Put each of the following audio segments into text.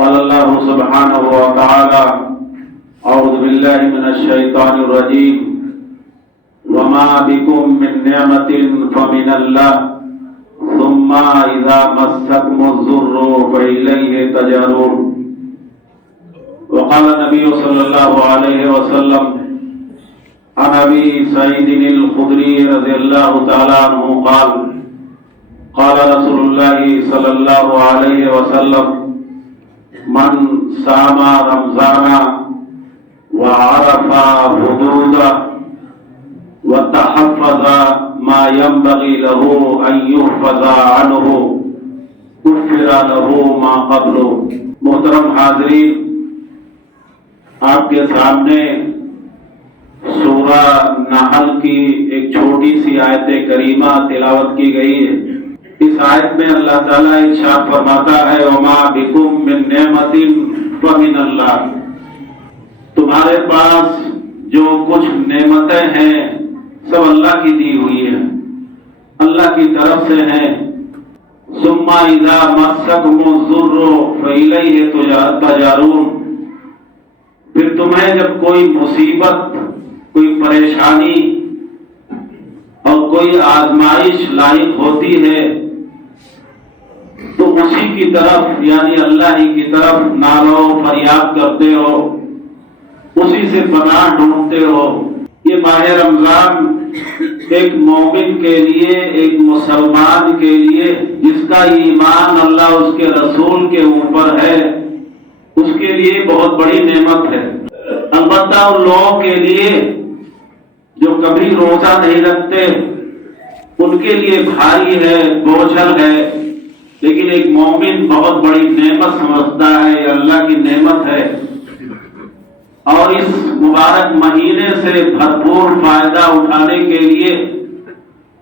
قال الله سبحانه وتعالى: أعوذ بالله من الشيطان الرجيم وما بكم من نعمة فمن الله ثم إذا مسكم الضر فإليه تجأرون. وقال النبي صلى الله عليه وسلم عن أبي سعيد الخدري رضي الله تعالى عنه قال: قال رسول الله صلى الله عليه وسلم: من صام رمضان وعرف حدوده وتحفظ ما ينبغي له أن يحفظ عنه غفر له ما قبله. محترم حاضرین، آپ کے سامنے سورہ نحل کی ایک چھوٹی سی آیت کریمہ تلاوت کی گئی ہے. اس آیت میں اللہ تعالیٰ ارشاد فرماتا ہے: وما بکم من نعمت فمن اللہ. تمہارے پاس جو کچھ نعمتیں ہیں سب اللہ کی دی ہوئی ہیں، اللہ کی طرف سے ہیں. ثم اذا مسکم الضر فإلیہ تجأرون. پھر تمہیں جب کوئی مصیبت، کوئی پریشانی اور کوئی آزمائش لاحق ہوتی ہے تو اسی کی طرف یعنی اللہ ہی کی طرف نالو فریاد کرتے ہو، اسی سے پناہ ڈھونڈتے ہو. یہ ماہ رمضان ایک مومن کے لیے، ایک مسلمان کے لیے جس کا ایمان اللہ اس کے رسول کے اوپر ہے، اس کے لیے بہت بڑی نعمت ہے. البتہ ان لوگوں کے لیے جو کبھی روزہ نہیں رکھتے ان کے لیے بھاری ہے، بوجھل ہے. لیکن ایک مومن بہت بڑی نعمت سمجھتا ہے، یہ اللہ کی نعمت ہے. اور اس مبارک مہینے سے بھرپور فائدہ اٹھانے کے لیے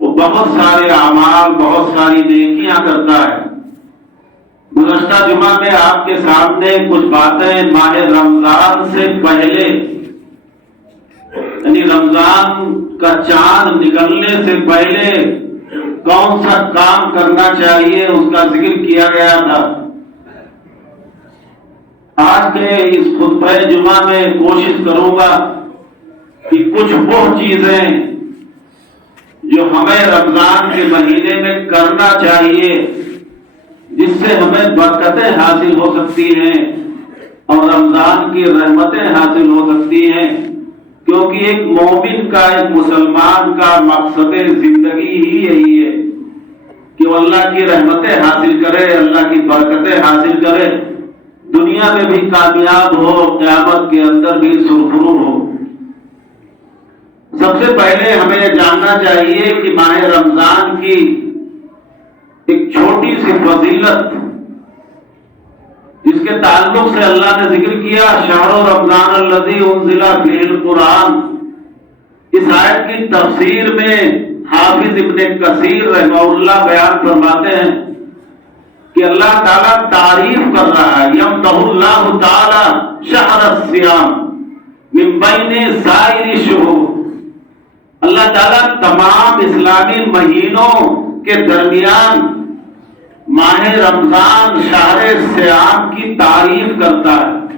وہ بہت سارے اعمال، بہت ساری نیکیاں کرتا ہے. گزشتہ جمعہ میں آپ کے سامنے کچھ باتیں ماہ رمضان سے پہلے یعنی رمضان کا چاند نکلنے سے پہلے کون سا کام کرنا چاہیے اس کا ذکر کیا گیا تھا. آج کے اس خطبہ جمعہ میں کوشش کروں گا کہ کچھ وہ چیزیں جو ہمیں رمضان کے مہینے میں کرنا چاہیے جس سے ہمیں برکتیں حاصل ہو سکتی ہیں اور رمضان کی رحمتیں حاصل ہو سکتی ہیں. کیونکہ ایک مومن کا، ایک مسلمان کا مقصد زندگی ہی یہی ہے کہ وہ اللہ کی رحمتیں حاصل کرے، اللہ کی برکتیں حاصل کرے، دنیا میں بھی کامیاب ہو، قیامت کے اندر بھی سرخرو ہو. سب سے پہلے ہمیں یہ جاننا چاہیے کہ ماہ رمضان کی ایک چھوٹی سی فضیلت جس کے تعلق سے اللہ نے ذکر کیا: شہر رمضان الذی انزل فیہ القرآن. اس آیت کی تفسیر میں حافظ ابن کثیر رحمہ اللہ بیان فرماتے ہیں کہ اللہ تعالیٰ تعریف کر رہا ہے: یمدح اللہ تعالیٰ شہر الصیام من بین سائر الشہور. اللہ تعالیٰ تمام اسلامی مہینوں کے درمیان ماہ رمضان شہر صیام کی تعریف کرتا ہے.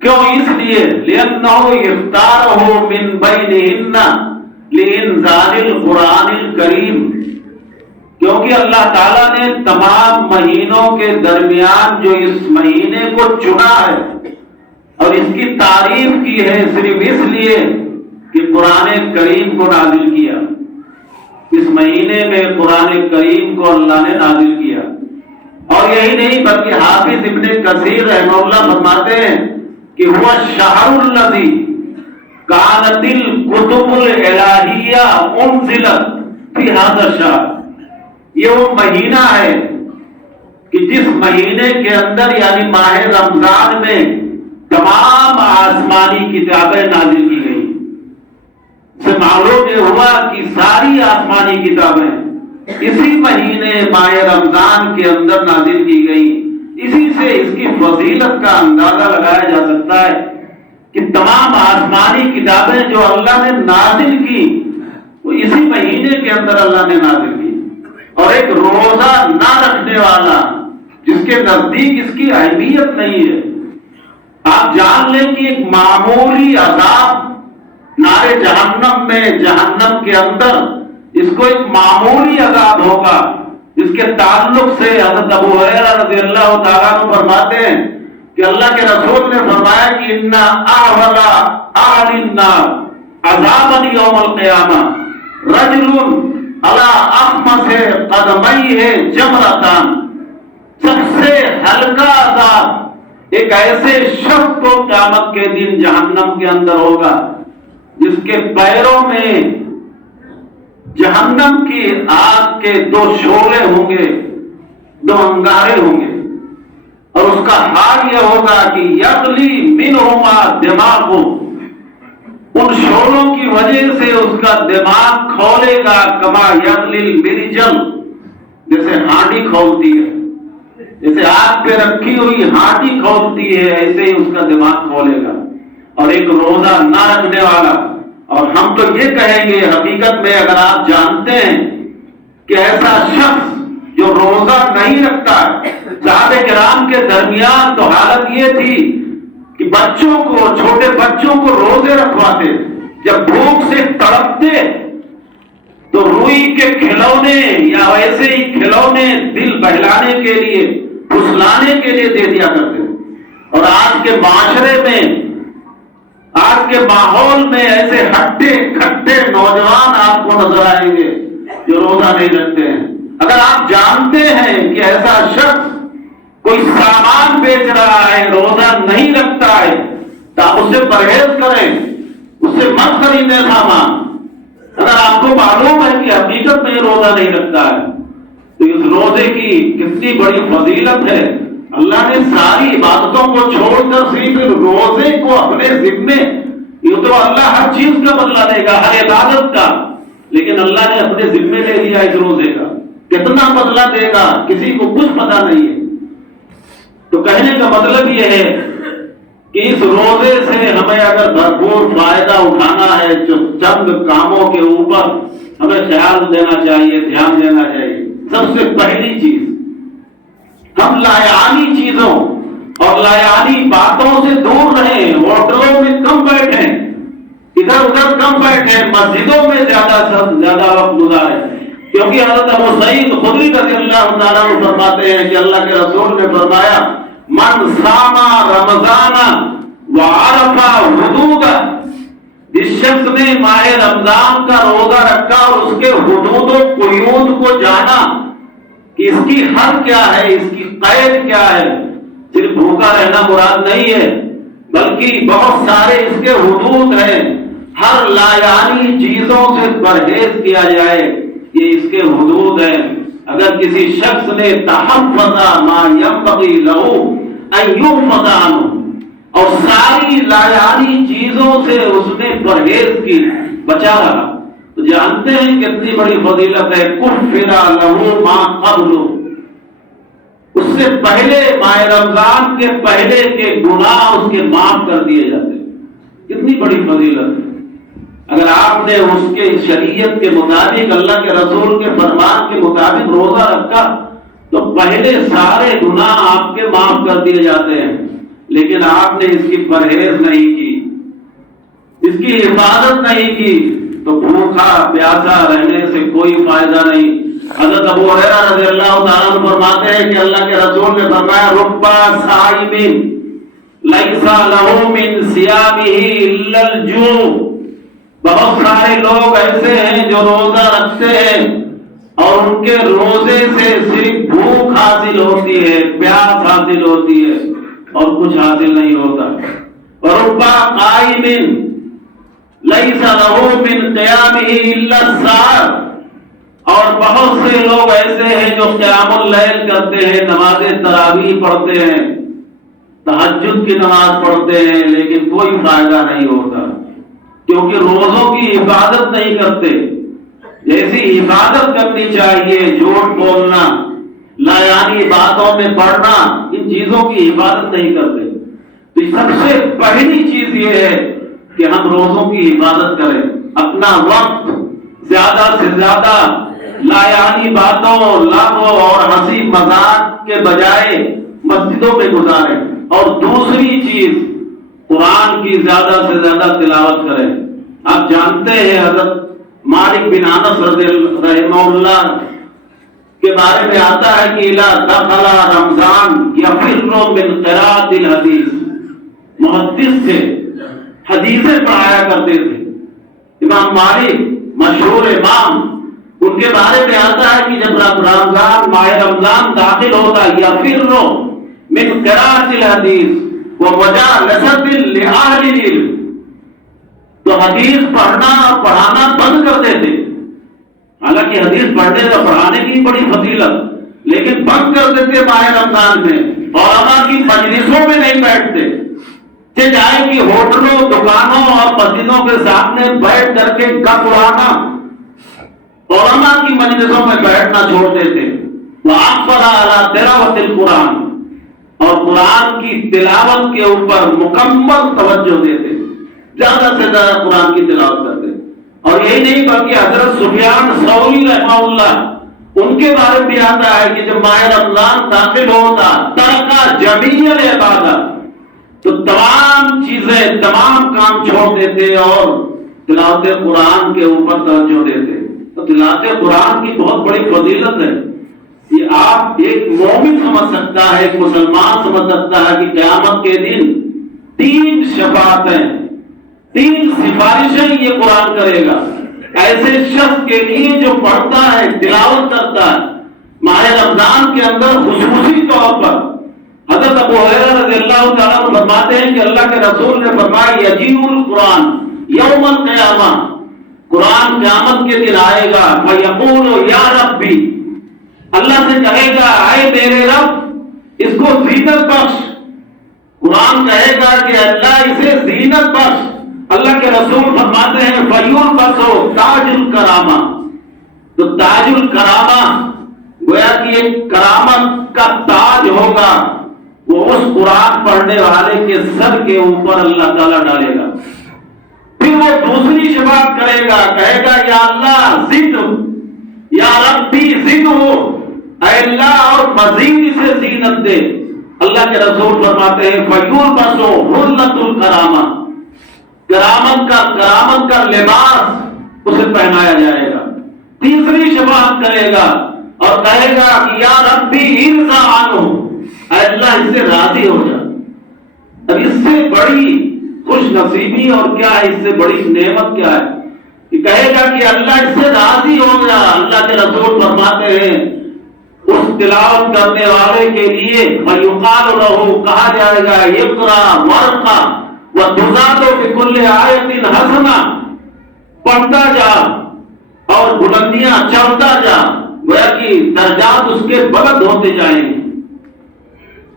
کیوں؟ اس لیے لأنه اختارہ من بینہن لإنزال القرآن الکریم. کیونکہ اللہ تعالیٰ نے تمام مہینوں کے درمیان جو اس مہینے کو چنا ہے اور اس کی تعریف کی ہے صرف اس لیے کہ قرآن کریم کو نازل کیا. اس مہینے میں قرآن کریم کو اللہ نے نازل کیا. اور یہی نہیں بلکہ حافظ ابن کثیر رحمہ اللہ فرماتے ہیں کہ هو الشہر الذی کانت الکتب الالہیہ انزلت فی ھذا الشہر. یہ وہ مہینہ ہے کہ جس مہینے کے اندر یعنی ماہ رمضان میں تمام آسمانی کتابیں نازل کی گئی. سے معلوم یہ ہوا کہ ساری آسمانی کتابیں اسی مہینے ماہ رمضان کے اندر نازل کی گئی. اسی سے اس کی فضیلت کا اندازہ لگایا جا سکتا ہے کہ تمام آسمانی کتابیں جو اللہ نے نازل کی وہ اسی مہینے کے اندر اللہ نے نازل کی. اور ایک روزہ نہ رکھنے والا جس کے نزدیک اس کی اہمیت نہیں نہیں ہے. آپ جان لیں کہ ایک معمولی عذاب نارے جہنم میں، جہنم کے اندر اس کو ایک معمولی عذاب ہوگا. اس کے تعلق سے حضرت ابو ہریرہ رضی اللہ تعالیٰ عنہ فرماتے ہیں کہ اللہ کے رسول نے فرمایا کہ اِنَّ أَعْوَلَ أَعْلِ النَّارِ عَذَابًا يَوْمَ الْقِيَامَةِ رَجُلٌ عَلَىٰ أَخْمَصِ قَدَمَيْهِ جَمْرَةً. سب سے ہلکا عذاب ایک ایسے شخص کو قیامت کے دن جہنم کے اندر ہوگا جس کے پیروں میں جہنم کی آگ کے 2 شعلے ہوں گے، 2 انگارے ہوں گے، اور اس کا حال یہ ہوگا کہ یغلی منہما دماغ، ان شعلوں کی وجہ سے اس کا دماغ کھولے گا کما یغلی المرجل، جیسے ہانڈی کھولتی ہے، جیسے آگ پہ رکھی ہوئی ہانڈی کھولتی ہے، ایسے ہی اس کا دماغ کھولے گا. اور ایک روزہ نہ رکھنے والا، اور ہم تو یہ کہیں گے حقیقت میں اگر آپ جانتے ہیں کہ ایسا شخص جو روزہ نہیں رکھتا، صحابہ کرام کے درمیان تو حالت یہ تھی کہ بچوں کو، چھوٹے بچوں کو روزے رکھواتے، جب بھوک سے تڑپتے تو روئی کے کھلونے یا ویسے ہی کھلونے دل بہلانے کے لیے، پھسلانے کے لیے دے دیا کرتے. اور آج کے معاشرے میں، آج کے ماحول میں ایسے ہٹے کھٹے نوجوان آپ کو نظر آئیں گے جو روزہ نہیں رکھتے ہیں. اگر آپ جانتے ہیں کہ ایسا شخص کوئی سامان بیچ رہا ہے، روزہ نہیں رکھتا ہے، تو آپ اس سے پرہیز کریں، اس سے مت خریدیں سامان. اگر آپ کو معلوم ہے کہ حقیقت میں روزہ نہیں رکھتا ہے تو اس روزے کی کتنی بڑی فضیلت ہے. اللہ نے ساری عبادتوں کو چھوڑ کر صرف روزے کو اپنے ذمے، یہ تو اللہ ہر چیز کا بدلہ دے گا، ہر عبادت کا، لیکن اللہ نے اپنے ذمے لے لیا اس روزے کا. کتنا بدلہ دے گا کسی کو کچھ پتا نہیں ہے. تو کہنے کا مطلب یہ ہے کہ اس روزے سے ہمیں اگر بھرپور فائدہ اٹھانا ہے، جو چند کاموں کے اوپر ہمیں خیال دینا چاہیے، دھیان دینا چاہیے. سب سے پہلی چیز، ہم لایعانی چیزوں اور لایعانی باتوں سے دور رہیں. ہوٹلوں میں کم بیٹھیں، ادھر ادھر کم بیٹھیں، مسجدوں میں زیادہ وقت گزاریں. کیونکہ حضرت ابو سعید خدری رضی اللہ تعالیٰ عنہ فرماتے ہیں کہ اللہ کے رسول نے فرمایا من صام رمضان وعرف حدودہ، جس شخص نے ماہ رمضان کا روزہ رکھا اور اس کے حدود و قیود کو جانا کہ اس کی حد کیا ہے، اس کی قید کیا ہے. صرف بھوکا رہنا مراد نہیں ہے، بلکہ بہت سارے اس کے حدود ہیں. ہر لایعانی چیزوں سے پرہیز کیا جائے، یہ اس کے حدود ہیں. اگر کسی شخص نے تحفظ ما ينبغي له ان يحفظ عنه، اور ساری لایعانی چیزوں سے اس نے پرہیز کی، بچا رہا، تو جانتے ہیں کتنی بڑی فضیلت ہے. کفر له ما قبل، اس سے پہلے ماہ رمضان کے پہلے کے گناہ اس کے معاف کر دیے جاتے. کتنی بڑی فضیلت ہے. اگر آپ نے اس کے شریعت کے مطابق، اللہ کے رسول کے فرمان کے مطابق روزہ رکھا تو پہلے سارے گناہ آپ کے معاف کر دیے جاتے ہیں. لیکن آپ نے اس کی پرہیز نہیں کی، اس کی حفاظت نہیں کی، تو بھوکا پیاسا رہنے سے کوئی فائدہ نہیں. حضرت ابو ہریرہ رضی اللہ تعالیٰ عنہ فرماتے ہیں کہ اللہ کے رسول نے فرمایا رب صائم لیس لہ من صیامہ الا الجوع، بہت سارے لوگ ایسے ہیں جو روزہ رکھتے ہیں اور ان کے روزے سے صرف بھوک حاصل ہوتی ہے، پیاس حاصل ہوتی ہے اور کچھ حاصل نہیں ہوتا. رب قائم لیس لہ من قیامہ الا السحر، اور بہت سے لوگ ایسے ہیں جو قیام اللیل کرتے ہیں، نماز تراویح پڑھتے ہیں، تہجد کی نماز پڑھتے ہیں، لیکن کوئی فائدہ نہیں ہوتا کیونکہ روزوں کی حفاظت نہیں کرتے. جیسی حفاظت کرنی چاہیے، جھوٹ بولنا، لایعانی باتوں میں پڑھنا، ان چیزوں کی حفاظت نہیں کرتے. تو سب سے پہلی چیز یہ ہے کہ ہم روزوں کی حفاظت کریں. اپنا وقت زیادہ سے زیادہ لایعانی باتوں، لغو اور ہنسی مذاق کے بجائے مسجدوں میں گزاریں اور چیز قرآن کی زیادہ سے زیادہ تلاوت کریں۔ آپ جانتے ہیں حضرت مالک بن انس رحمہ اللہ کے بارے میں آتا ہے کہ اذا دخل رمضان یفر من قراءۃ الحدیث، محدث تھے، حدیثیں پڑھایا کرتے تھے۔ امام مالک مشہور امام، ان کے بارے میں آتا ہے کہ جب رمضان ماہ رمضان داخل ہوتا یفر من قراءۃ الحدیث ومجالسۃ لأہل العلم، تو حدیث پڑھنا اور پڑھانا بند کر دیتے۔ حالانکہ حدیث پڑھنے اور پڑھانے کی بڑی فضیلت، لیکن بند کر دیتے ماہ رمضان میں، علماء کی مجلسوں میں نہیں بیٹھتے، چاہے کہ ہوٹلوں، دکانوں اور مسجدوں کے سامنے بیٹھ کر کے گپ اڑانا، علماء کی مجلسوں میں بیٹھنا چھوڑ دیتے۔ وَأَقْبَلَ عَلَىٰ تِلَاوَةِ الْقُرْآنِ، اور قرآن کی تلاوت کے اوپر مکمل توجہ دیتے، زیادہ سے زیادہ قرآن کی تلاوت کرتے۔ اور یہی نہیں بلکہ حضرت سفیان ثوری رحمہ اللہ، ان کے بارے میں آتا ہے کہ جب ماہ رمضان داخل ہوتا ترکا جمیع العبادات، تو تمام چیزیں، تمام کام چھوڑ دیتے اور تلاوت قرآن کے اوپر توجہ دیتے۔ تو تلاوت قرآن کی بہت بڑی فضیلت ہے۔ یہ آپ ایک مومن سمجھ سکتا ہے، ایک مسلمان سمجھ سکتا ہے کہ قیامت کے دن 3 شفاعتیں، 3 سفارشیں یہ قرآن کرے گا ایسے شخص کے لیے جو پڑھتا ہے، تلاوت کرتا ہے ماہ رمضان کے اندر خصوصی طور پر۔ حضرت ابو ہریرہ رضی اللہ تعالیٰ عنہ فرماتے ہیں کہ اللہ کے رسول نے فرمایا یجیء القرآن یوم القیامہ، قرآن قیامت کے دن آئے گا، فیقول یا ربی، اللہ سے کہے گا اے میرے رب اس کو زینت بخش۔ قرآن کہے گا کہ اللہ اسے زینت بخش۔ اللہ کے رسول فرماتے ہیں فیلبسو تاج الکرامہ، تو تاج الکرامہ گویا کہ ایک کرامت کا تاج ہوگا، وہ اس قرآن پڑھنے والے کے سر کے اوپر اللہ تعالیٰ ڈالے گا۔ پھر وہ دوسری شفاعت کرے گا، کہے گا یا اللہ زد، یا ربی زد ہو، اے اللہ اور مزید اسے زینت دے۔ اللہ کے رسول فرماتے ہیں فیلبسو حلۃ الکرامہ، کرامت کا لباس اسے پہنایا جائے گا۔ تیسری شفاعت کرے گا اور کہے گا کہ یا ربی ارضا عنہ، اے اللہ اس سے راضی ہو جا۔ اب اس سے بڑی خوش نصیبی اور کیا ہے، اس سے بڑی نعمت کیا ہے کہ کہے گا کہ اللہ اس سے راضی ہو جا۔ اللہ کے رسول فرماتے ہیں اس تلاوت کرنے والے کے لیے فیقال لہ، کہا جائے گا اقرا ورقا وتزاد بكل آیۃ حسنہ، پڑھتا جا اور بلندیاں چڑھتا جا، گویا کہ درجات اس کے بلند ہوتے جائیں گے۔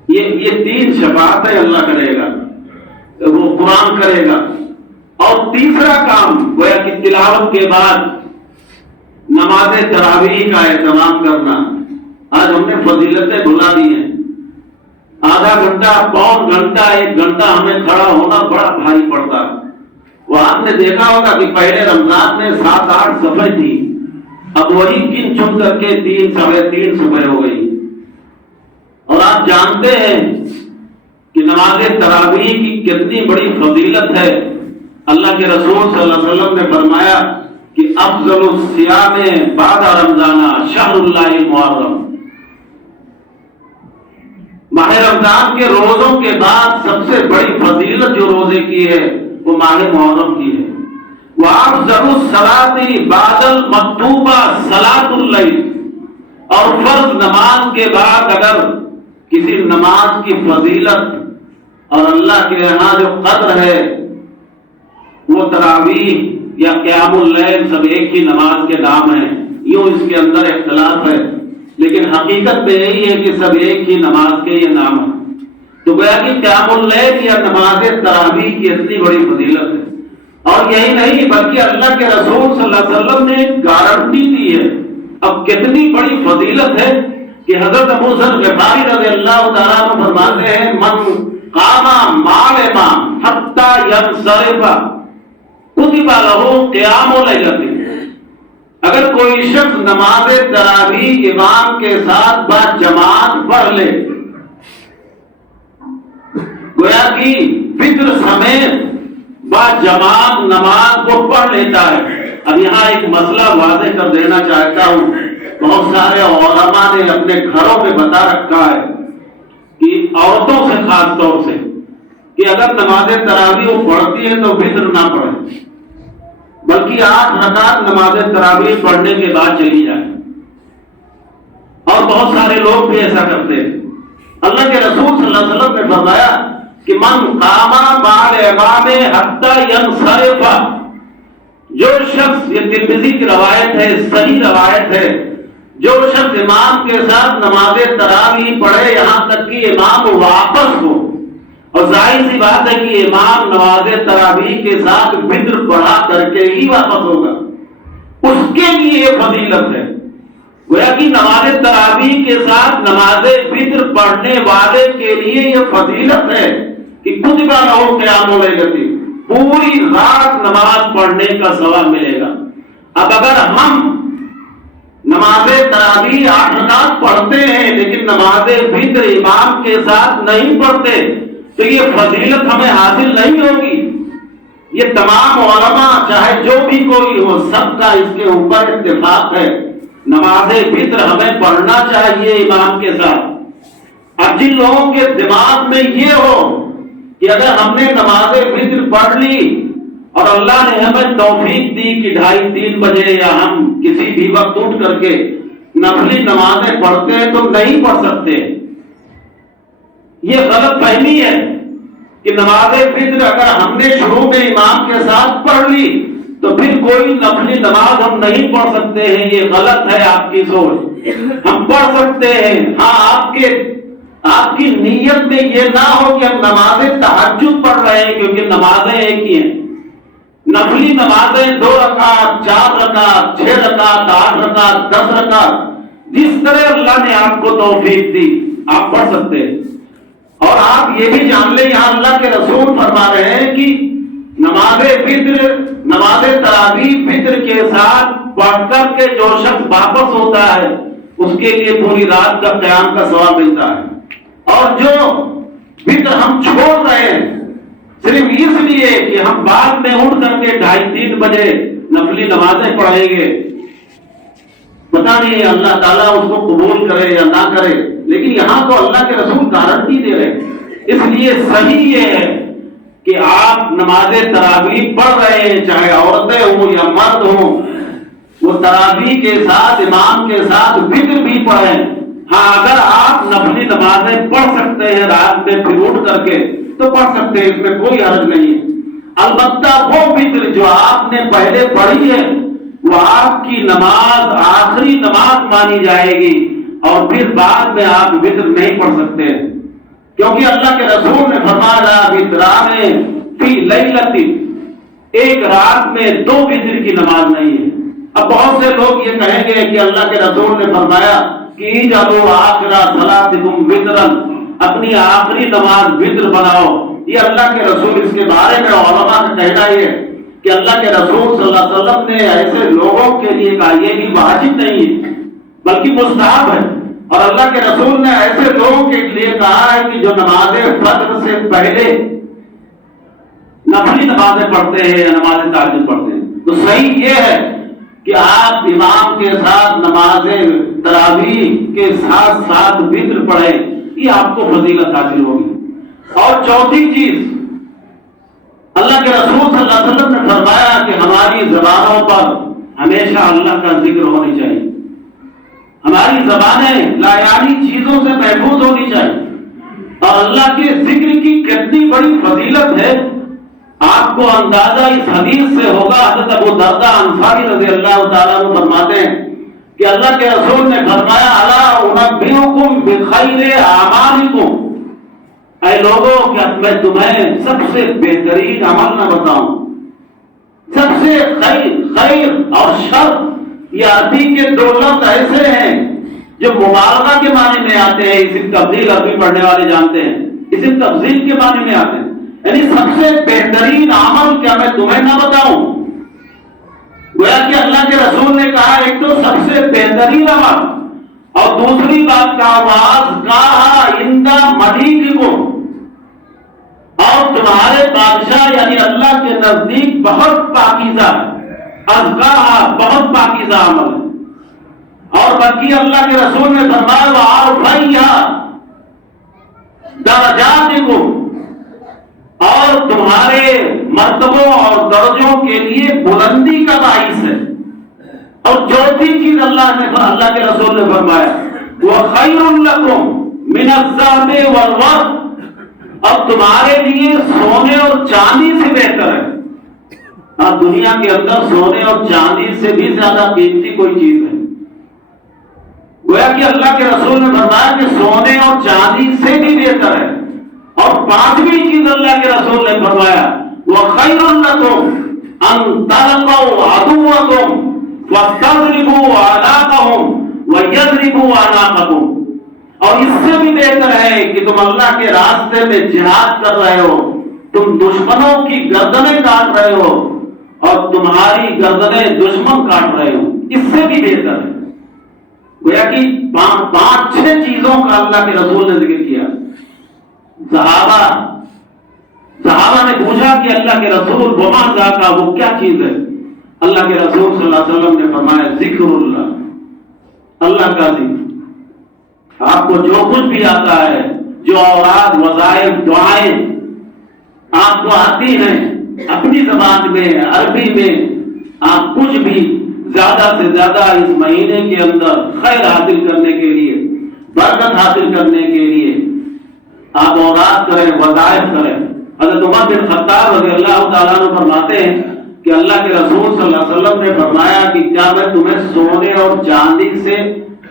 یہ 3 شفاعتیں اللہ کرے گا، وہ قرآن کرے گا۔ اور تیسرا کام گویا کہ تلاوت کے بعد نماز تراویح کا اہتمام کرنا۔ آج ہم نے فضیلتیں بھلا دی ہیں، آدھا گھنٹہ، پون گھنٹہ، 1 گھنٹہ ہمیں کھڑا ہونا بڑا بھاری پڑتا ہے۔ وہ آپ نے دیکھا ہوگا کہ پہلے رمضان میں 7-8 صفحے تھی، اب وہی گن چن کر کے 3 صفحے ہو گئی۔ اور آپ جانتے ہیں کہ نماز تراویح کی کتنی بڑی فضیلت ہے۔ اللہ کے رسول صلی اللہ علیہ وسلم نے فرمایا کہ افضل الصیام بعد رمضان شہر اللہ المحرم، ماہ رمضان کے روزوں کے بعد سب سے بڑی فضیلت جو روزے کی ہے وہ ماہ محرم کی ہے۔ وَأَفْضَلُ الصَّلَاةِ بَعْدَ الْمَكْتُوبَةِ صَلَاةُ اللَّيْلِ، اور فرض نماز کے بعد اگر کسی نماز کی فضیلت اور اللہ کے یہاں جو قدر ہے وہ تراویح یا قیام اللیل سب ایک ہی نماز کے نام ہیں۔ یوں اس کے اندر اختلاف ہے، لیکن حقیقت میں یہی ہے کہ سب ایک ہی نماز کے یہ نام ہیں۔ تو گویا کہ قیام اللیل یا نماز تراویح کی اتنی بڑی فضیلت ہے۔ اور یہی نہیں بلکہ اللہ کے رسول صلی اللہ علیہ وسلم نے ایک گارنٹی دی ہے۔ اب کتنی بڑی فضیلت ہے کہ حضرت ابو ذر غفاری رضی اللہ تعالیٰ عنہ فرماتے ہیں من قام مع الامام حتی ینصرف کتب لہ قیام لیلۃ، اگر کوئی شخص نماز تراویح امام کے ساتھ با جماعت پڑھ لے، گویا کہ فطر سمیت با جماعت نماز کو پڑھ لیتا ہے۔ اب یہاں ایک مسئلہ واضح کر دینا چاہتا ہوں، بہت سارے علماء نے اپنے گھروں میں بتا رکھا ہے کہ عورتوں سے خاص طور سے کہ اگر نماز تراویح وہ پڑھتی ہے تو وتر نہ پڑھے، بلکہ 8 رکعت نماز تراویح پڑھنے کے بعد چلی جائے، اور بہت سارے لوگ بھی ایسا کرتے ہیں۔ اللہ کے رسول صلی اللہ علیہ وسلم نے فرمایا کہ من قام مع الامام حتی ینصرف، جو شخص، یہ ترمذی کی روایت ہے، صحیح روایت ہے، جو شخص امام کے ساتھ نماز تراویح پڑھے یہاں تک کہ امام واپس ہو، اور ظاہر سی بات ہے کہ امام نماز تراویح کے ساتھ وتر پڑھا کر کے ہی واپس ہوگا، اس کے لیے یہ فضیلت ہے۔ گویا کہ نماز تراویح کے ساتھ نماز وتر پڑھنے والے کے لیے یہ فضیلت ہے کہ کتب لہ قیام لیلۃ، پوری رات نماز پڑھنے کا ثواب ملے گا۔ اب اگر ہم نماز تراویح 8 رکعت پڑھتے ہیں لیکن نماز وتر امام کے ساتھ نہیں پڑھتے تو یہ فضیلت ہمیں حاصل نہیں ہوگی۔ یہ تمام علماء چاہے جو بھی کوئی ہو سب کا اس کے اوپر اتفاق ہے، نماز وتر ہمیں پڑھنا چاہیے امام کے ساتھ۔ اب جن لوگوں کے دماغ میں یہ ہو کہ اگر ہم نے نماز وتر پڑھ لی اور اللہ نے ہمیں توفیق دی کہ 2:30-3 بجے یا ہم کسی بھی وقت اٹھ کر کے نفلی نمازیں پڑھتے ہیں تو نہیں پڑھ سکتے، یہ غلط فہمی ہے کہ نماز وتر اگر ہم نے شروع میں امام کے ساتھ پڑھ لی تو پھر کوئی نفلی نماز ہم نہیں پڑھ سکتے ہیں، یہ غلط ہے آپ کی سوچ۔ ہم پڑھ سکتے ہیں، ہاں آپ کی نیت میں یہ نہ ہو کہ ہم نماز تہجد پڑھ رہے ہیں، کیونکہ نمازیں ایک ہی ہیں۔ نفلی نمازیں 2 رکعت، 4 رکعت، 6 رکعت، 8 رکعت، 10 رکعت، جس طرح اللہ نے آپ کو توفیق دی آپ پڑھ سکتے ہیں۔ اور آپ یہ بھی جان لیں یہاں اللہ کے رسول فرما رہے ہیں کہ نماز وتر، نماز تراویح وتر کے ساتھ پڑھ کر کے جو شخص واپس ہوتا ہے اس کے لیے پوری رات کا قیام کا ثواب ملتا ہے۔ اور جو وتر ہم چھوڑ رہے ہیں صرف اس لیے کہ ہم بعد میں اٹھ کر کے 2:30-3 بجے نفلی نمازیں پڑھیں گے، پتہ نہیں اللہ تعالیٰ اس کو قبول کرے یا نہ کرے، لیکن یہاں تو اللہ کے رسول گارنٹی دے رہے ہیں۔ اس لیے صحیح یہ ہے کہ آپ نماز تراویح پڑھ رہے ہیں، چاہے عورتیں ہوں یا مرد ہوں، وہ تراویح کے ساتھ امام کے ساتھ وتر بھی پڑھیں۔ ہاں اگر آپ نفلی نمازیں پڑھ سکتے ہیں رات میں پھر اٹھ کر کے تو پڑھ سکتے ہیں، اس میں کوئی حرج نہیں ہے۔ البتہ وہ وتر جو آپ نے پہلے پڑھی ہے وہ آپ کی نماز آخری نماز مانی جائے گی، اور پھر بعد میں آپ وتر نہیں پڑھ سکتے، کیونکہ اللہ کے رسول نے فرمایا وتران فی لیلۃ، ایک رات میں 2 وتر کی نماز نہیں ہے۔ اب بہت سے لوگ یہ کہیں گے کہ اللہ کے رسول نے فرمایا کہ اجعلوا آخر صلاتکم وترا، اپنی آخری نماز وتر بناؤ۔ یہ اللہ کے رسول، اس کے بارے میں علماء کا کہنا ہے کہ اللہ کے رسول صلی اللہ علیہ وسلم نے ایسے لوگوں کے لیے کہا، یہ بھی واجب نہیں ہے بلکہ مستحب ہے، اور اللہ کے رسول نے ایسے لوگوں کے لیے کہا ہے کہ جو نماز فجر سے پہلے نفلی نمازیں پڑھتے ہیں یا نماز تہجد پڑھتے ہیں۔ تو صحیح یہ ہے کہ آپ امام کے ساتھ نماز تراویح کے ساتھ ساتھ وتر پڑھیں، یہ آپ کو فضیلت حاصل ہوگی۔ اور چوتھی چیز، اللہ کے رسول صلی اللہ علیہ وسلم نے فرمایا کہ ہماری زبانوں پر ہمیشہ اللہ کا ذکر ہونی چاہیے، ہماری زبانیں لایانی چیزوں سے محفوظ ہونی چاہیے، اور اللہ کے ذکر کی کتنی بڑی فضیلت ہے آپ کو اندازہ اس حدیث سے ہوگا۔ حضرت ابو درداء انصاری رضی اللہ تعالیٰ عنہ فرماتے ہیں کہ اللہ کے رسول نے فرمایا الا انبئکم بخیر اعمالکم، اے لوگوں کیا میں تمہیں سب سے بہترین عمل نہ بتاؤں؟ سب سے خیر اور شر، یہ عربی کے 2 لفظ ایسے ہیں جو مبالغہ کے معنی میں آتے ہیں، اسم تفضیل عربی پڑھنے والے جانتے ہیں، اسم تفضیل کے معنی میں آتے ہیں، یعنی سب سے بہترین عمل کیا میں تمہیں نہ بتاؤں؟ گویا کہ اللہ کے رسول نے کہا ایک تو سب سے بہترین عمل، اور دوسری بات کا آواز کہا عند ملیککم، اور تمہارے بادشاہ یعنی اللہ کے نزدیک بہت پاکیزہ ازکا بہت پاکیزہ عمل ہے۔ اور بلکہ اللہ کے رسول نے فرمایا وَأَرْفَعْنَا دَرَجَاتِكُمْ، اور تمہارے مرتبوں اور درجوں کے لیے بلندی کا باعث ہے۔ اور چوتھی چیز اللہ کے رسول نے فرمایا وَخَيْرٌ لَكُمْ مِنَ الذَّهَبِ وَالْوَرْقِ، اور تمہارے لیے سونے اور چاندی سے بہتر ہے۔ اب دنیا کے اندر سونے اور چاندی سے بھی زیادہ قیمتی کوئی چیز ہے۔ گویا کہ اللہ کے رسول نے فرمایا کہ سونے اور چاندی سے بھی بہتر ہے۔ اور پانچویں چیز اللہ کے رسول نے فرمایا وَخَيْرٌ لَكُمْ أَن تَلْقَوْا عَدُوَّكُمْ وَتَضْرِبُوا أَعْنَاقَهُمْ وَيَضْرِبُوا أَعْنَاقَكُمْ، اور اس سے بھی بہتر ہے کہ تم اللہ کے راستے میں جہاد کر رہے ہو، تم دشمنوں کی گردنیں کاٹ رہے ہو اور تمہاری گردنیں دشمن کاٹ رہے ہو، اس سے بھی بہتر ہے۔ گویا کہ پانچ چھ چیزوں کا اللہ کے رسول نے ذکر کیا۔ صحابہ نے پوچھا کہ اللہ کے رسول وما ذاک، وہ کیا چیز ہے؟ اللہ کے رسول صلی اللہ علیہ وسلم نے فرمایا ذکر اللہ، اللہ کا ذکر۔ آپ کو جو کچھ بھی آتا ہے، جو اوراد وظائف دعائیں آپ کو آتی ہیں اپنی زبان میں عربی میں، آپ کچھ بھی زیادہ سے زیادہ اس مہینے کے اندر خیر حاصل کرنے کے لیے، برکت حاصل کرنے کے لیے آپ اوراد کریں، وظائف کریں۔ حضرت عمر بن خطاب رضی اللہ تعالیٰ عنہ فرماتے ہیں کہ اللہ کے رسول صلی اللہ علیہ وسلم نے فرمایا کہ کیا میں تمہیں سونے اور چاندی سے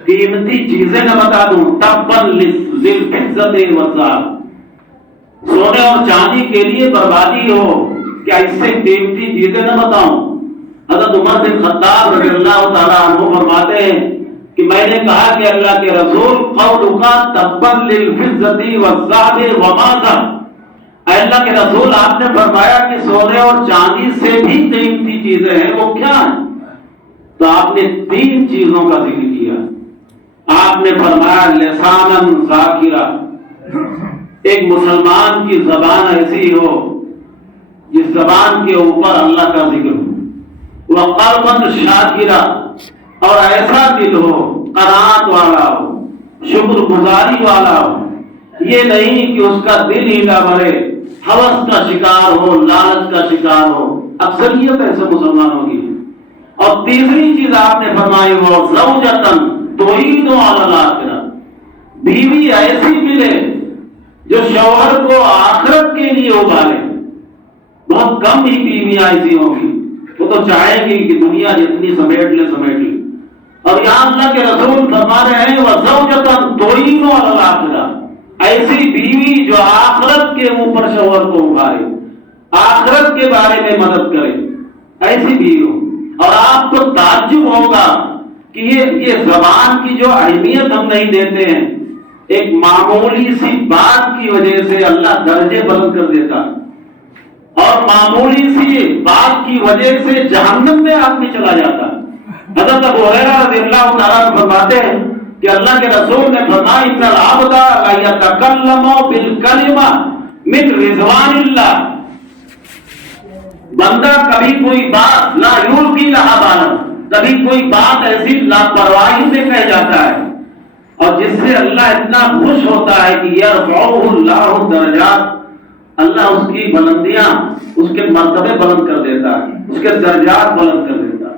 قیمتی چیزیں نہ بتا دوں؟ تباً للفضة والذهب، سونے اور چاندی کے لیے بربادی ہو، کیا اس سے قیمتی چیزیں نہ بتاؤں؟ حضرت عمر بن خطاب رضی اللہ تعالیٰ عنہ فرماتے ہیں کہ میں نے کہا کہ اللہ کے رسول قولک تباً للفضة والذهب وما ذاک، اے اللہ کے رسول آپ نے فرمایا کہ سونے اور چاندی سے بھی قیمتی چیزیں ہیں، وہ کیا ہیں؟ تو آپ نے تین چیزوں کا ذکر کیا۔ آپ نے فرمایا لسانا ذاکرا، ایک مسلمان کی زبان ایسی ہو جس زبان کے اوپر اللہ کا ذکر ہو، وقلبا شاکرا، اور ایسا دل ہو قناعت والا ہو، شکر گزاری والا ہو، یہ نہیں کہ اس کا دل ہی نہ بھرے، ہوس کا شکار ہو، لالچ کا شکار ہو، اکثریت ایسے مسلمانوں کی۔ اور تیسری چیز آپ نے فرمائی وہ زوجتن تعین علی الآخرہ، بیوی ایسی ملے جو شوہر کو آخرت کے لیے ابھارے۔ بہت کم ہی بیویاں ایسی ہوں گی، وہ تو چاہیں گی کہ دنیا جتنی سمیٹ لے سمیٹ لے۔ اور یہاں اللہ کے رسول فرما رہے ہیں وزوجتن تعین علی الآخرہ، ایسی بیوی جو آخرت کے اوپر شوہر کو ابھارے، آخرت کے بارے میں مدد کرے، ایسی بیوی ہو۔ اور آپ کو تعجب ہوگا کہ یہ زبان کی جو اہمیت ہم نہیں دیتے ہیں، ایک معمولی سی بات کی وجہ سے اللہ درجے بلند کر دیتا ہے، اور معمولی سی بات کی وجہ سے جہنم میں آدمی چلا جاتا ہے۔ حضرت ابو ہریرہ رضی اللہ تعالیٰ عنہ فرماتے ہیں کہ اللہ کے رسول نے فرمایا ان العبد لا يتكلم بالکلمہ من رضوان اللہ، بندہ کبھی کوئی بات لا یلقی لہا بالا، کبھی کوئی بات ایسی لاپرواہی سے کہہ جاتا ہے اور جس سے اللہ اتنا خوش ہوتا ہے کہ یرفعہ اللہ درجات، اللہ اس کی بلندیاں، اس کے مرتبے بلند کر دیتا ہے، اس کے درجات بلند کر دیتا ہے۔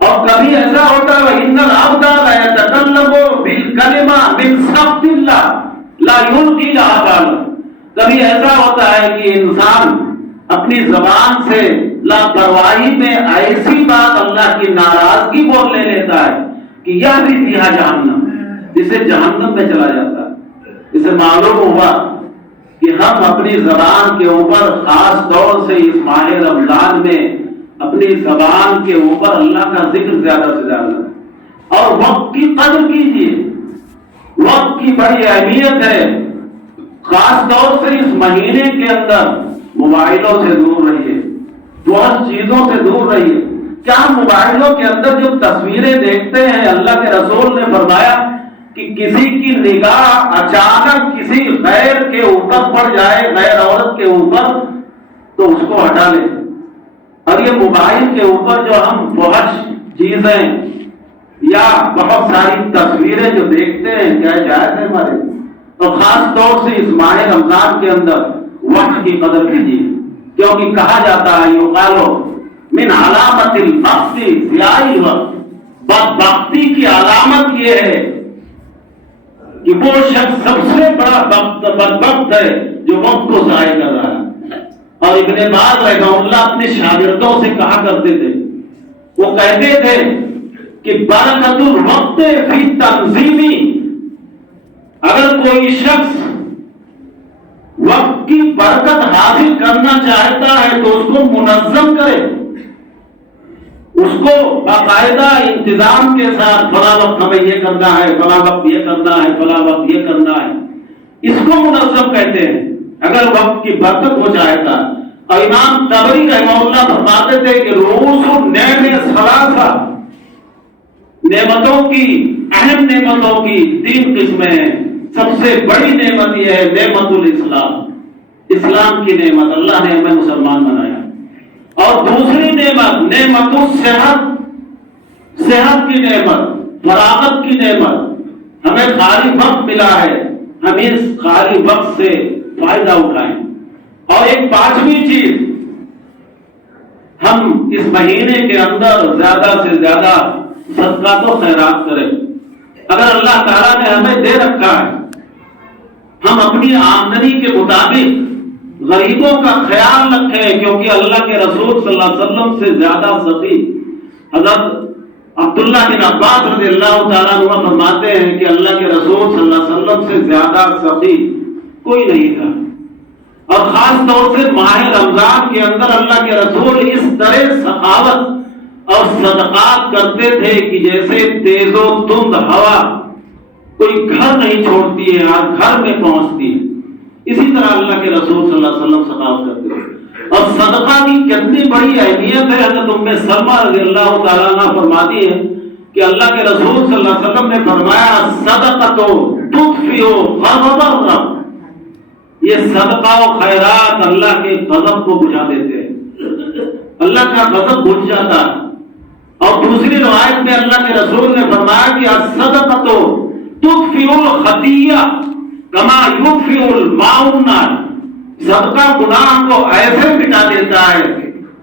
اور کبھی ایسا ہوتا ہے ان العبد لا يتكلم بالکلمہ من سخط اللہ لا یلقی لہا بالا، کبھی ایسا ہوتا ہے کہ انسان اپنی زبان سے لاپرواہی میں ایسی بات اللہ کی ناراضگی بول لے لیتا ہے کہ یہ بھی فیہا جہنم، جسے جہنم میں چلا جاتا ہے۔ اسے معلوم ہوا کہ ہم اپنی زبان کے اوپر خاص طور سے اس ماہ رمضان میں اپنی زبان کے اوپر اللہ کا ذکر زیادہ سے زیادہ، اور وقت کی قدر کیجیے، وقت کی بڑی اہمیت ہے۔ خاص طور سے اس مہینے کے اندر موبائلوں سے دور رہیے، بہت چیزوں سے دور رہیے۔ کیا موبائلوں کے اندر جو تصویریں دیکھتے ہیں، اللہ کے رسول نے فرمایا کہ کسی کی نگاہ اچانک کسی غیر کے اوپر پڑ جائے، غیر عورت عورت کے اوپر تو اس کو ہٹا لیں. اور یہ موبائل کے اوپر جو ہم فحش چیزیں یا بہت ساری تصویریں جو دیکھتے ہیں کیا جائز ہے ہمارے؟ اور خاص طور سے اس ماہ رمضان کے اندر وقت کی قدر کیجیے، کیونکہ کہا جاتا ہے یقالو من علامت البخت ضیاء الوقت، بدبختی کی علامت یہ ہے کہ وہ شخص سب سے بڑا بدبخت ہے جو وقت کو ضائع کر رہا ہے. اور ابن باز رحمہ اللہ اپنے شاگردوں سے کہا کرتے تھے، وہ کہتے تھے کہ برکت الوقت فی تنظیمی، اگر کوئی شخص وقت کی برکت حاصل کرنا چاہتا ہے تو اس کو منظم کرے، اس کو باقاعدہ انتظام کے ساتھ فلاں وقت ہمیں یہ کرنا ہے، فلاں وقت یہ کرنا ہے، فلاں وقت یہ کرنا ہے، اس کو منظم کہتے ہیں اگر وقت کی برکت ہو چاہتا. اور امام طبری رحمہ اللہ فرماتے تھے کہ رؤوس النعم ثلاثہ، نعمتوں کی اہم نعمتوں کی 3 قسمیں ہیں. سب سے بڑی نعمت یہ ہے نعمت الاسلام، اسلام کی نعمت، اللہ نے ہمیں مسلمان بنایا. اور دوسری نعمت نعمت الصحت، صحت کی نعمت، فراغت کی نعمت، ہمیں خالی وقت ملا ہے، ہم اس خالی وقت سے فائدہ اٹھائیں. اور ایک 5ویں چیز، ہم اس مہینے کے اندر زیادہ سے زیادہ صدقہ تو خیرات کریں. اگر اللہ تعالیٰ نے ہمیں دے رکھا ہے، ہم اپنی آمدنی کے مطابق غریبوں کا خیال رکھیں، کیونکہ اللہ کے رسول صلی اللہ علیہ وسلم سے زیادہ سخی حضرت عبداللہ بن عباس رضی اللہ تعالیٰ عنہ فرماتے ہیں کہ اللہ کے رسول صلی اللہ علیہ وسلم سے زیادہ سخی کوئی نہیں تھا. اور خاص طور سے ماہ رمضان کے اندر اللہ کے رسول اس طرح سخاوت اور صدقات کرتے تھے کہ جیسے تیز و تند ہوا کوئی گھر نہیں چھوڑتی ہے اور گھر میں پہنچتی ہے، اسی طرح اللہ کے رسول صلی اللہ علیہ وسلم سخاوت کرتے تھے. اور صدقہ کی کتنی بڑی اہمیت ہے، حضرت ام سلمہ رضی اللہ تعالیٰ عنہ فرماتی ہے کہ اللہ کے رسول صلی اللہ علیہ وسلم نے فرمایا صدقۃ تطفئ غضب الرب، یہ صدقہ و خیرات اللہ کے غضب کو بجھا دیتے ہیں، اللہ کا غضب بجھ جاتا ہے. اور دوسری روایت میں اللہ کے رسول نے فرمایا کہ الصدقۃ تطفئ الخطیہ کما یطفئ الماء النار، صدقہ گناہ کو ایسے مٹا دیتا ہے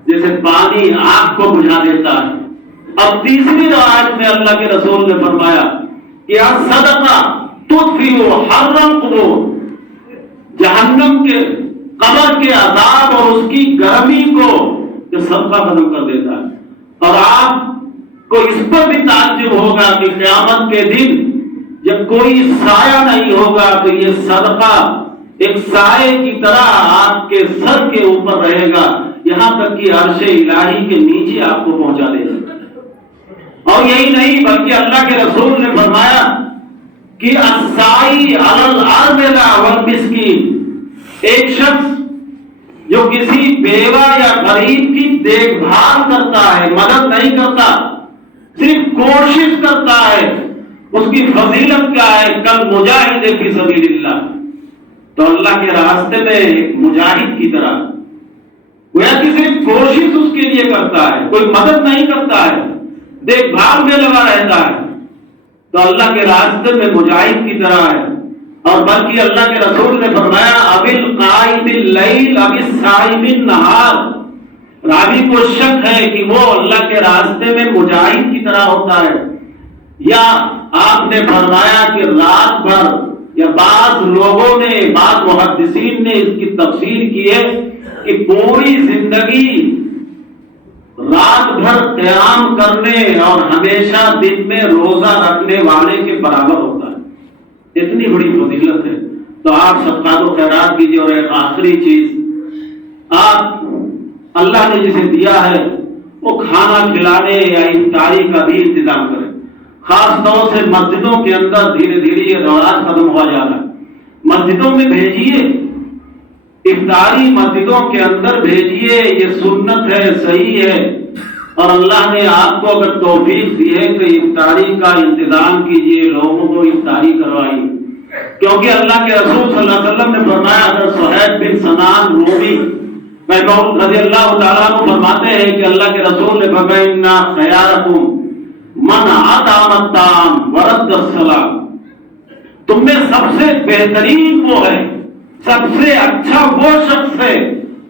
جیسے پانی آگ کو بجھا دیتا ہے. اور تیسری روایت میں اللہ کے رسول نے فرمایا کہ الصدقہ تطفئ حر القبور، جہنم کے قبر کے عذاب اور اس کی گرمی کو یہ صدقہ ختم کر دیتا ہے. اور آپ کو اس پر بھی تعجب ہوگا کہ قیامت کے دن جب کوئی سایہ نہیں ہوگا تو یہ صدقہ ایک سائے کی طرح آپ کے سر کے اوپر رہے گا، یہاں تک کہ عرش الہی کے نیچے آپ کو پہنچا دے گا. اور یہی نہیں بلکہ اللہ کے رسول نے فرمایا کہ السائی علی الارملہ والمسکین، ایک شخص جو کسی بیوہ یا غریب کی دیکھ بھال کرتا ہے، مدد نہیں کرتا، صرف کوشش کرتا ہے، اس کی فضیلت کیا ہے؟ کل مجاہد فی سبیل اللہ، تو اللہ کے راستے میں ایک مجاہد کی طرح، گویا کہ صرف کوشش اس کے لیے کرتا ہے، کوئی مدد نہیں کرتا ہے، دیکھ بھال میں لگا رہتا ہے، تو اللہ کے راستے میں مجاہد کی طرح ہے. اور بلکہ اللہ کے رسول نے فرمایا اب القائم اللیل اب الصائم النہار، راوی کو شک ہے کہ وہ اللہ کے راستے میں مجاہد کی طرح ہوتا ہے، یا آپ نے فرمایا کہ رات بھر، یا بعض لوگوں نے، بعض محدثین نے اس کی تفسیر کی ہے کہ پوری زندگی رات بھر قیام کرنے اور ہمیشہ دن میں روزہ رکھنے والے کے برابر ہوتا ہے. اتنی بڑی فضیلت ہے. تو آپ صدقات و خیرات کیجیے. اور ایک آخری چیز، آپ اللہ نے جسے دیا ہے وہ کھانا کھلانے یا افطاری کا بھی انتظام کریں. خاص طور سے مسجدوں کے اندر دھیرے دھیرے یہ رواج ختم ہوا جا رہا ہے، مسجدوں میں بھیجیے، افطاری مسجدوں کے اندر بھیجیے، یہ سنت ہے، صحیح ہے. اور اللہ نے آپ کو اگر توفیق دی ہے کہ افطاری کا انتظام کیجیے، لوگوں کو افطاری کروائیے. کیونکہ اللہ کے رسول صلی اللہ علیہ وسلم نے فرمایا، حضرت صہیب بن سنان رومی رضی اللہ تعالیٰ عنہ فرماتے ہیں کہ اللہ کے رسول نے فرمایا اِنَّ خَيَارَكُمْ مَنْ أَطْعَمَ الطَّعَامَ وَرَدَّ السَّلَامَ، تم میں سب سے بہترین وہ ہے، سب سے اچھا وہ شخص ہے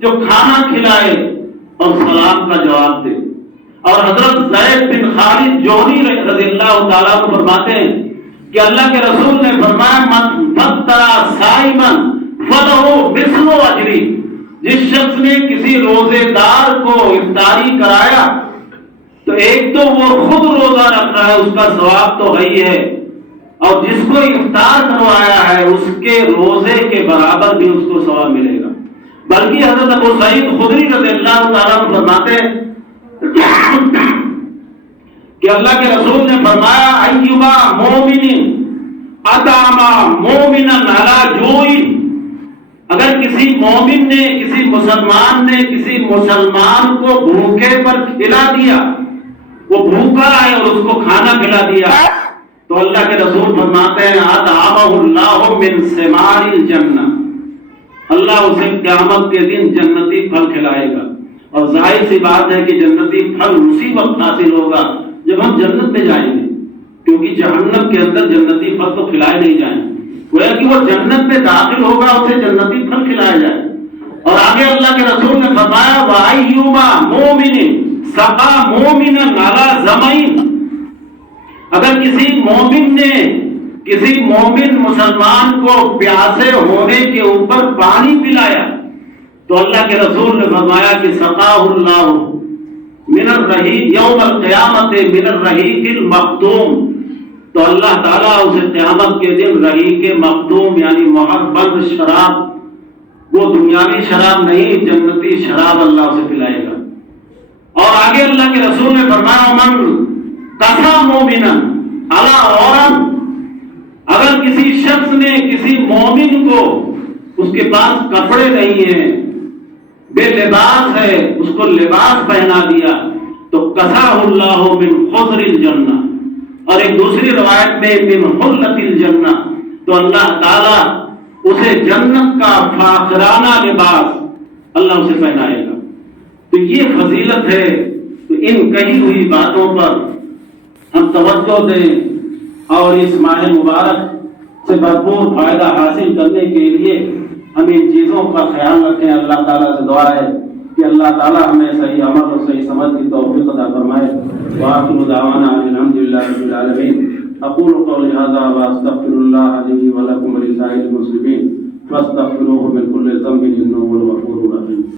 جو کھانا کھلائے اور سلام کا جواب دے۔ اور حضرت زید بن خالد جوہنی رضی اللہ تعالیٰ عنہ فرماتے ہیں کہ اللہ کے رسول نے فرمایا من فطر صائما فلہ مثل اجری، جس شخص نے کسی روزے دار کو افطاری کرایا تو ایک تو وہ خود روزہ رکھ رہا ہے، اس کا ثواب تو ہے ہی ہے، اور جس کو افطار کروایا ہے اس کے روزے کے برابر بھی اس کو ثواب ملے گا۔ بلکہ حضرت ابو سعید خدری رضی اللہ تعالیٰ عنہ فرماتے ہیں کہ اللہ کے رسول نے فرمایا ایما مومن اطعم مومنا علی جوع، اگر کسی مومن نے، کسی مسلمان نے کسی مسلمان کو بھوکے پر کھلا دیا، وہ بھوکا ہے اور اس کو کھانا کھلا دیا، تو اللہ کے رسول فرماتے ہیں اطعمہ اللہ من ثمار الجنہ، اللہ اسے قیامت کے دن جنتی پھل کھلائے گا۔ اور ظاہر سی بات ہے کہ جنتی پھل اسی وقت حاصل ہوگا جب ہم جنت میں جائیں گے، کیونکہ جہنم کے اندر جنتی پھل تو کھلائے نہیں جائیں، گویا کہ وہ جنت میں داخل ہوگا اسے جنتی پھل کھلایا جائے۔ اور آگے اللہ کے رسول نے فرمایا وَأَيُّمَا مُؤْمِنٍ سَقَىٰ مُؤْمِنًا عَلَىٰ زَمَئٍ، اگر کسی مومن نے کسی مومن مسلمان کو پیاسے ہونے کے اوپر پانی پلایا تو اللہ کے رسول نے فرمایا کہ سقاہ اللہ من الرحیق یوم القیامت من الرحیق المختوم، تو اللہ تعالیٰ اسے قیامت کے دن رحیق مختوم یعنی مہر بند شراب، وہ دنیاوی شراب نہیں جنتی شراب اللہ اسے پلائے گا۔ اور آگے اللہ کے رسول نے فرمایا من قسا مومنا علی عورن، اگر کسی شخص نے کسی مومن کو، اس کے پاس کپڑے نہیں ہیں، بے لباس ہے، اس کو لباس پہنا دیا تو کساہ اللہ من خضر الجنہ، اور ایک دوسری روایت میں من حلت الجنہ، تو اللہ تعالیٰ اسے جنت کا فاخرانہ لباس اللہ اسے پہنائے گا۔ تو یہ فضیلت ہے، تو ان کہی ہوئی باتوں پر ہم توجہ دیں اور اس ماہ مبارک سے بھرپور فائدہ حاصل کرنے کے لیے ہم ان چیزوں کا خیال رکھیں۔ اللہ تعالیٰ سے دعا ہے کہ اللہ تعالیٰ ہمیں صحیح عمل اور صحیح سمجھ کی توفیق عطا فرمائے۔ وآخر دعوانا الحمد للہ رب العالمین۔ اقول قولی ھذا واستغفر اللہ لي ولکم ولسائر المسلمین فاستغفروہ من کل ذنب انہ